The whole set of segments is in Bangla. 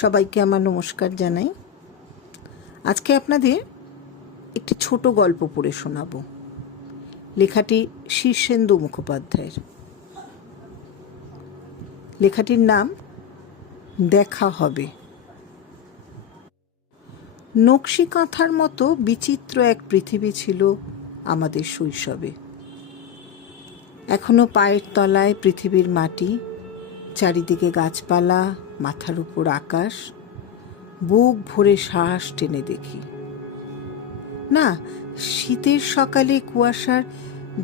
সবাইকে আমার নমস্কার জানাই। আজকে আপনাদের একটি ছোট গল্প পড়ে শোনাবো। লেখাটি শীর্ষেন্দু মুখোপাধ্যায়ের। লেখাটির নাম দেখা হবে। নকশি কাঁথার মতো বিচিত্র এক পৃথিবী ছিল আমাদের শৈশবে। এখনো পায়ের তলায় পৃথিবীর মাটি, চারিদিকে গাছপালা, মাথার উপর আকাশ। বুক ভরে শ্বাস টেনে দেখি না, শীতের সকালে কুয়াশার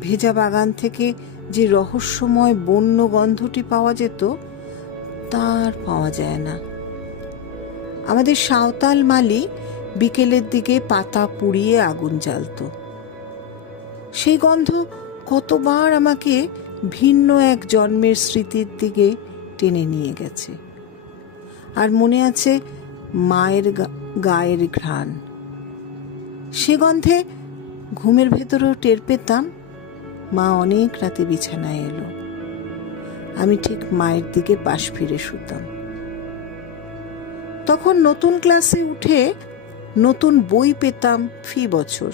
ভেজা বাগান থেকে যে রহস্যময় বন্য গন্ধটি পাওয়া যেত, তার পাওয়া যায় না। আমাদের সাঁওতাল মালি বিকেলের দিকে পাতা পুড়িয়ে আগুন জ্বালত। সেই গন্ধ কতবার আমাকে ভিন্ন এক জন্মের স্মৃতির দিকে টেনে নিয়ে গেছে। আর মনে আছে মায়ের গায়ের ঘ্রাণ। সে গন্ধে ঘুমের ভেতরেও টের পেতাম মা অনেক রাতে বিছানায় এলো। আমি ঠিক মায়ের দিকে পাশ ফিরে শুতাম। তখন নতুন ক্লাসে উঠে নতুন বই পেতাম ফি বছর।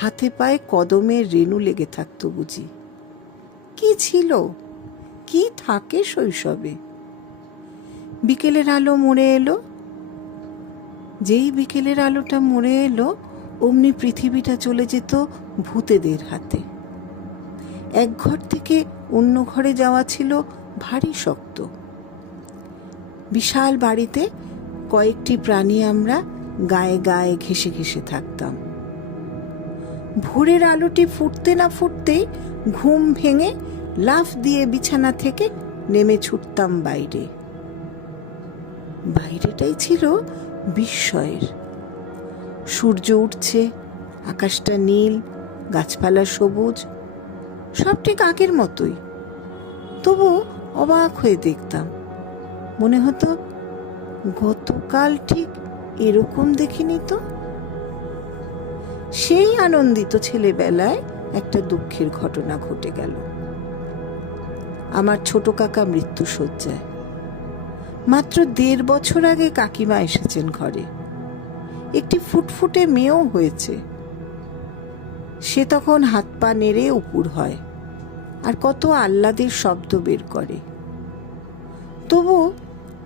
হাতে পায়ে কদমের রেণু লেগে থাকতো বুঝি। কি ছিল, কি থাকে শৈশবে। বিকেলের আলো মরে এলো। যেই বিকেলের আলোটা মরে এলো, অমনি পৃথিবীটা চলে যেত ভূতেদের হাতে। এক ঘর থেকে অন্য ঘরে যাওয়া ছিল ভারী শক্ত। বিশাল বাড়িতে কয়েকটি প্রাণী আমরা গায়ে গায়ে ঘেঁষে ঘেঁষে থাকতাম। ভোরের আলোটি ফুটতে না ফুটতেই ঘুম ভেঙে লাফ দিয়ে বিছানা থেকে নেমে ছুটতাম বাইরে। বাইরেটাই ছিল বিস্ময়ের। সূর্য উঠছে, আকাশটা নীল, গাছপালা সবুজ, সব ঠিক আগের মতোই। তবু অবাক হয়ে দেখতাম। মনে হতো গতকাল ঠিক এরকম দেখিনি তো। সেই আনন্দিত ছেলেবেলায় একটা দুঃখের ঘটনা ঘটে গেল। আমার ছোট কাকা মৃত্যু শয্যায়। মাত্র 1.5 বছর আগে কাকিমা এসেছেন ঘরে। একটি ফুটফুটে মেয়েও হয়েছে। সে তখন হাত পা নেড়ে উপুর হয় আর কত আহ্লাদের শব্দ বের করে। তবু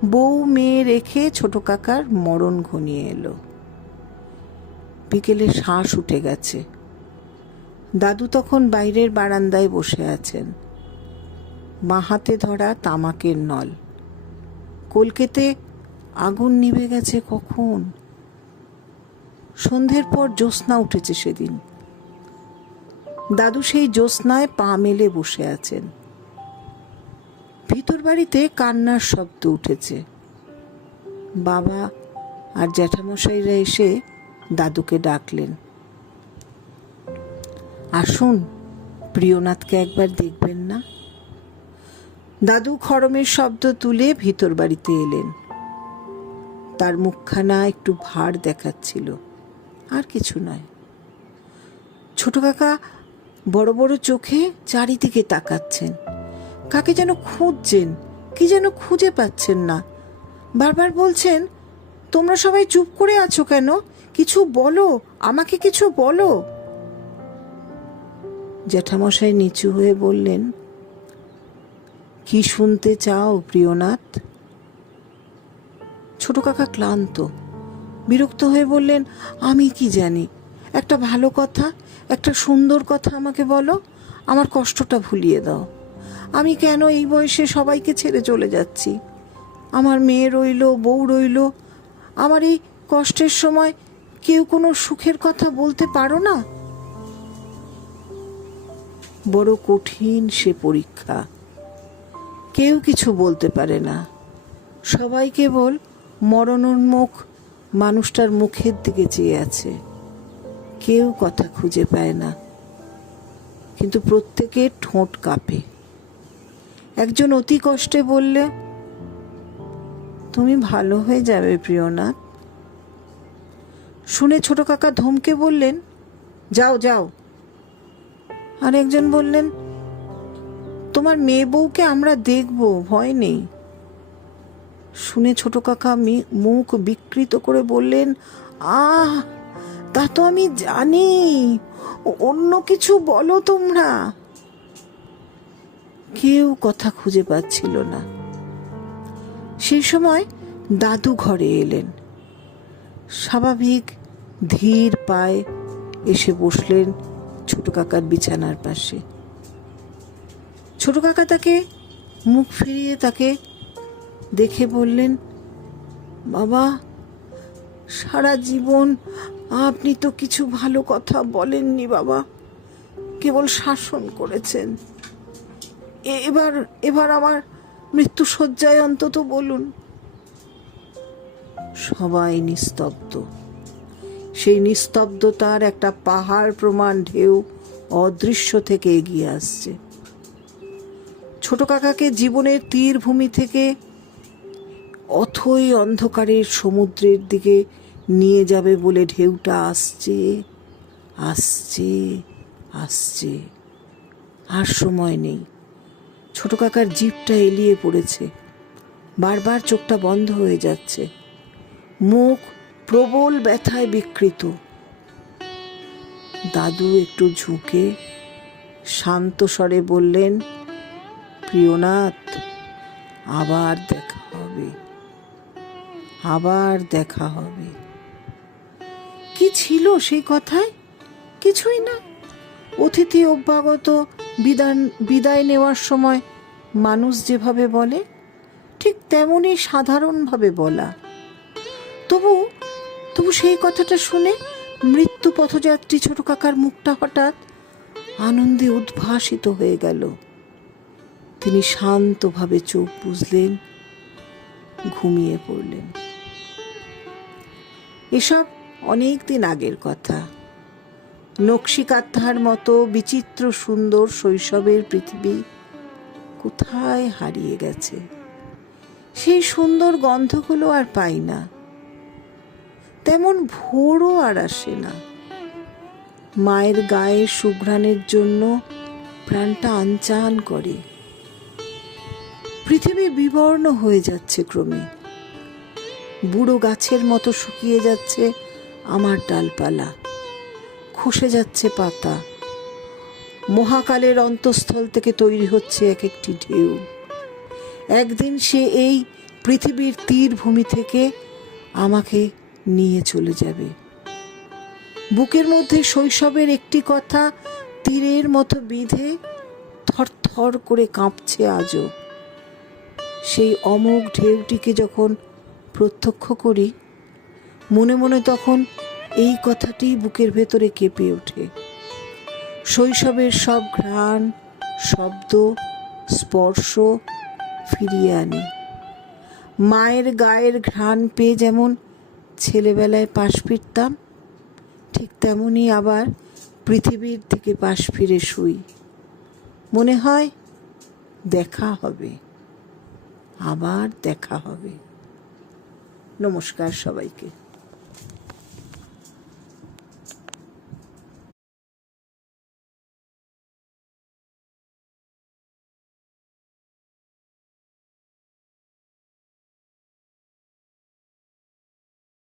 বউ মেয়ে রেখে ছোট কাকার মরণ ঘনিয়ে এলো। বিকেলে শ্বাস উঠে গেছে। দাদু তখন বাইরের বারান্দায় বসে আছেন। মা হাতে ধরা তামাকের নল। কলকেতে আগুন নিভে গেছে কখন। সন্ধ্যের পর জ্যোৎস্না উঠেছে সেদিন। দাদু সেই জ্যোৎস্নায় পা মেলে বসে আছেন। ভিতর বাড়িতে কান্নার শব্দ উঠেছে। বাবা আর জ্যাঠামশাইরা এসে দাদুকে ডাকলেন, আসুন, প্রিয়নাথকে একবার দেখবেন না। দাদু খড়মের শব্দ তুলে ভিতর বাড়িতে এলেন। তার মুখখানা একটু ভার দেখাচ্ছিল, আর কিছু নয়। ছোট কাকা বড় বড় চোখে চারিদিকে তাকাচ্ছেন। কাকে যেন খুঁজছেন, কি যেন খুঁজে পাচ্ছেন না। বারবার বলছেন, তোমরা সবাই চুপ করে আছো কেন? কিছু বলো, আমাকে কিছু বলো। জ্যাঠামশাই নিচু হয়ে বললেন, কি শুনতে চাও প্রিয়নাথ? ছোট কাকা ক্লান্ত, বিরক্ত হয়ে বললেন, আমি কি জানি, একটা ভালো কথা, একটা সুন্দর কথা আমাকে বলো। আমার কষ্টটা ভুলিয়ে দাও। আমি কেন এই বয়সে সবাইকে ছেড়ে চলে যাচ্ছি? আমার মেয়ে রইল, বউ রইল। আমার এই কষ্টের সময় কেউ কোনো সুখের কথা বলতে পারো না? বড় কঠিন সে পরীক্ষা। কেউ কিছু বলতে পারে না। সবাই কেবল মরণোন্মুখ মানুষটার মুখের দিকে চেয়ে আছে। কেউ কথা খুঁজে পায় না, কিন্তু প্রত্যেকের ঠোঁট কাঁপে। একজন অতি কষ্টে বললে, তুমি ভালো হয়ে যাবে প্রিয়নাথ। শুনে ছোট কাকা ধমকে বললেন, যাও যাও। আর একজন বললেন, তোমার মেয়ে বউকে আমরা দেখব, ভয় নেই। শুনে ছোট কাকা মুখ বিকৃত করে বললেন, আহ, তা তো আমি জানি, অন্য কিছু বলো তোমরা। কেউ কথা খুঁজে পাচ্ছিল না। সেই সময় দাদু ঘরে এলেন। স্বাভাবিক ধীর পায়ে এসে বসলেন ছোট কাকার বিছানার পাশে। ছোট কাকা তাকে মুখ ফিরিয়ে তাকে দেখে বললেন, বাবা, সারা জীবন আপনি তো কিছু ভালো কথা বলেননি বাবা, কেবল শাসন করেছেন। এবার আমার মৃত্যুশয্যায় অন্তত বলুন। সবাই নিস্তব্ধ। সেই নিস্তব্ধতার একটা পাহাড় প্রমাণ ঢেউ অদৃশ্য থেকে এগিয়ে আসছে। ছোট কাকাকে জীবনের তীরভূমি থেকে অথই অন্ধকারের সমুদ্রের দিকে নিয়ে যাবে বলে ঢেউটা আসছে, আসছে, আসছে। আর সময় নেই। ছোট কাকার জিভটা এলিয়ে পড়েছে, বারবার চোখটা বন্ধ হয়ে যাচ্ছে, মুখ প্রবল ব্যথায় বিকৃত। দাদু একটু ঝুঁকে শান্ত স্বরে বললেন, প্রিয়নাথ, আবার দেখা হবে, আবার দেখা হবে। কি ছিল সেই কথায়? কিছুই না। অতিথি অভ্যাগত বিদায় নেওয়ার সময় মানুষ যেভাবে বলে, ঠিক তেমনই সাধারণভাবে বলা। তবু সেই কথাটা শুনে মৃত্যু পথযাত্রী ছোট কাকার মুখটা হঠাৎ আনন্দে উদ্ভাসিত হয়ে গেল। তিনি শান্তভাবে চোখ বুজলেন, ঘুমিয়ে পড়লেন। এসব অনেক দিন আগের কথা। নকশিকাঁথার মতো বিচিত্র সুন্দর শৈশবের পৃথিবী কোথায় হারিয়ে গেছে। সেই সুন্দর গন্ধগুলো আর পাই না, তেমন ভোরও আর আসে না। মায়ের গায়ে সুঘ্রাণের জন্য প্রাণটা আনচান করে। পৃথিবী বিবর্ণ হয়ে যাচ্ছে ক্রমে। বুড়ো গাছের মতো শুকিয়ে যাচ্ছে আমার ডালপালা, খসে যাচ্ছে পাতা। মহাকালের অন্তঃস্থল থেকে তৈরি হচ্ছে এক একটি ঢেউ। একদিন সে এই পৃথিবীর তীরভূমি থেকে আমাকে নিয়ে চলে যাবে। বুকের মধ্যে শৈশবের একটি কথা তীরের মতো বিঁধে থরথর করে কাঁপছে আজও। সেই অমোঘ ঢেউটিকে যখন প্রত্যক্ষ করি, মনে মনে তখন এই কথাটি বুকের ভেতরে কেঁপে ওঠে। শৈশবের সব ঘ্রাণ, শব্দ, স্পর্শ ফিরিয়ে আনে। মায়ের গায়ের ঘ্রাণ পেয়ে যেমন ছেলেবেলায় পাশ ফিরতাম, ঠিক তেমনই আবার পৃথিবীর দিকে পাশ ফিরে শুই। মনে হয় দেখা হবে, আবার দেখা হবে। নমস্কার সবাইকে।